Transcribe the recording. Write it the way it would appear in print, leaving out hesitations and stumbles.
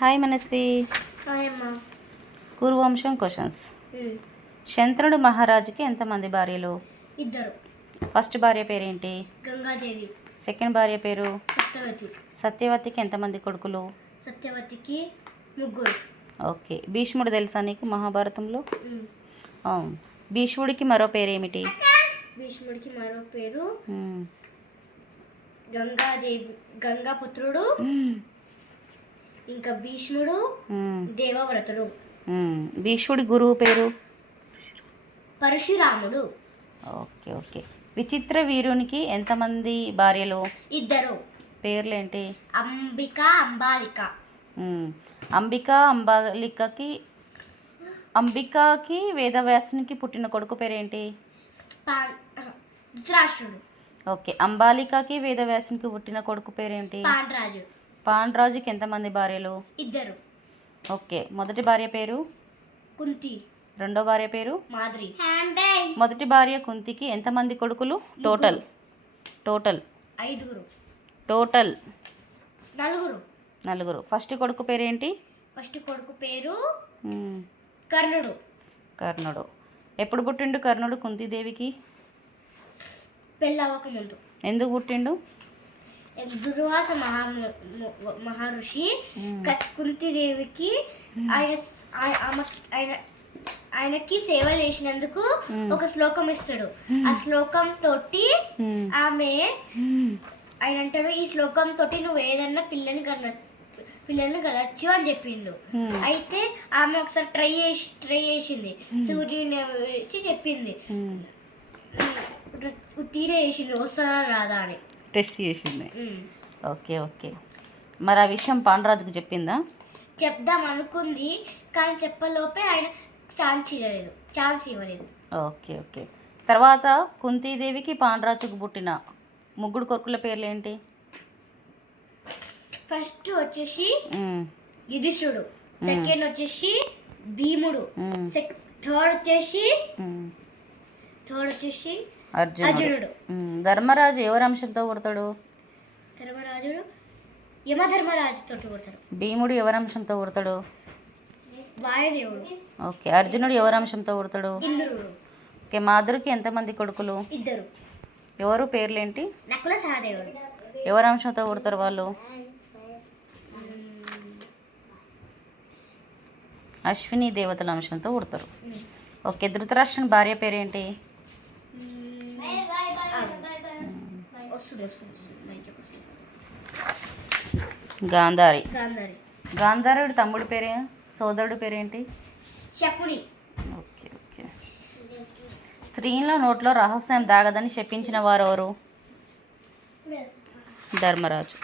Hi మనస్వి. Hi అమ్మా. కురువంశం questions. శంతనుడు మహారాజుకి ఎంతమంది భార్యలు? ఇద్దరు. ఫస్ట్ భార్య పేరేంటి? గంగాదేవి. సెకండ్ భార్య పేరు? సత్యవతి. సత్యవతికి ఎంతమంది కొడుకులు? సత్యవతికి ముగ్గురు. ఓకే. భీష్ముడు తెలుసా నీకు మహాభారతంలో? భీష్ముడికి మరో పేరేమిటి? భీష్ముడికి మరో పేరు గంగాదేవి, గంగాపుత్రుడు. ఇంకా భీష్ముడు దేవవ్రతుడు. భీష్ముడి గురువు పేరు? పరశురాముడు. Okay okay. విచిత్ర వీరునికి ఎంతమంది భార్యలు? ఇద్దరు. పేర్లేంటి? అంబిక, అంబాలిక. అంబికాకి వేదవ్యాసునికి పుట్టిన కొడుకు పేరేంటి? ధృతరాష్ట్రుడు. ఓకే. అంబాలికకి వేదవ్యాసునికి పుట్టిన కొడుకు పేరేంటి? పాండ్రాజు. పాండ్రాజుకి ఎంతమంది భార్యలు? ఇద్దరు. ఓకే. మొదటి భార్య పేరు? కుంతి. రెండో భార్య పేరు? మాద్రి. మొదటి భార్య కుంతికి ఎంతమంది కొడుకులు? టోటల్ ఐదుగురు. టోటల్ నలుగురు. ఫస్ట్ కొడుకు పేరేంటి? ఫస్ట్ కొడుకు పేరు కర్ణుడు. కర్ణుడు. ఎప్పుడు పుట్టిండు కర్ణుడు కుంతీదేవికి? పెళ్ళవక ముందు. ఎందుకు పుట్టిండు? దుర్వాస మహర్షి కుంతిదేవికి ఆయనకి సేవ చేసినందుకు ఒక శ్లోకం ఇస్తాడు. ఆ శ్లోకం తోటి ఆమె ఆయన అంటాడు, ఈ శ్లోకం తోటి నువ్వు ఏదన్నా పిల్లని కనొచ్చు అని చెప్పిండు. అయితే ఆమె ఒకసారి ట్రై చేసింది. సూర్యుని వచ్చి చెప్పింది, తీరే చేసింది, వస్తారా రాదా అని టెస్ట్ చేసింది. Okay okay. మరి ఆ విషయం పాండ్రాజుకు చెప్పిందా? చెప్దాం అనుకుంది, కానీ చెప్పలోపే ఆయన ఛాన్స్ ఇవ్వలేదు. Okay okay. తర్వాత కుంతీదేవికి పాండ్రాజుకు పుట్టిన ముగ్గురు కొడుకుల పేర్లు ఏంటి? ఫస్ట్ వచ్చేసి యుధిష్ఠుడు, సెకండ్ వచ్చేసి భీముడు, థర్డ్ వచ్చేసి అర్జునుడు. ధర్మరాజు ఎవరి అంశంతో పుడతాడు? ధర్మరాజుడు యమధర్మరాజుతో పుడతాడు. భీముడు ఎవరి అంశంతో పుడతాడు? వాయుదేవుడు. ఓకే. అర్జునుడు ఎవరి అంశంతో పుడతాడు? ఇంద్రుడు. ఓకే. మాధురికి ఎంతమంది కొడుకులు? ఇద్దరు. ఎవరు పేర్లేంటి? నకుల సహదేవుడు. ఎవరి అంశంతో పుడతారు వాళ్ళు? అశ్విని దేవతల అంశంతో పుడతారు. ఓకే. ధృతరాష్ట్రుని భార్య పేరేంటి? గాంధారి. గాంధారుడి తమ్ముడి పేరే, సోదరుడు పేరేంటి? శకుని. Okay okay. స్త్రీల నోట్లో రహస్యం దాగదని శపించిన వారు ఎవరు? ధర్మరాజు.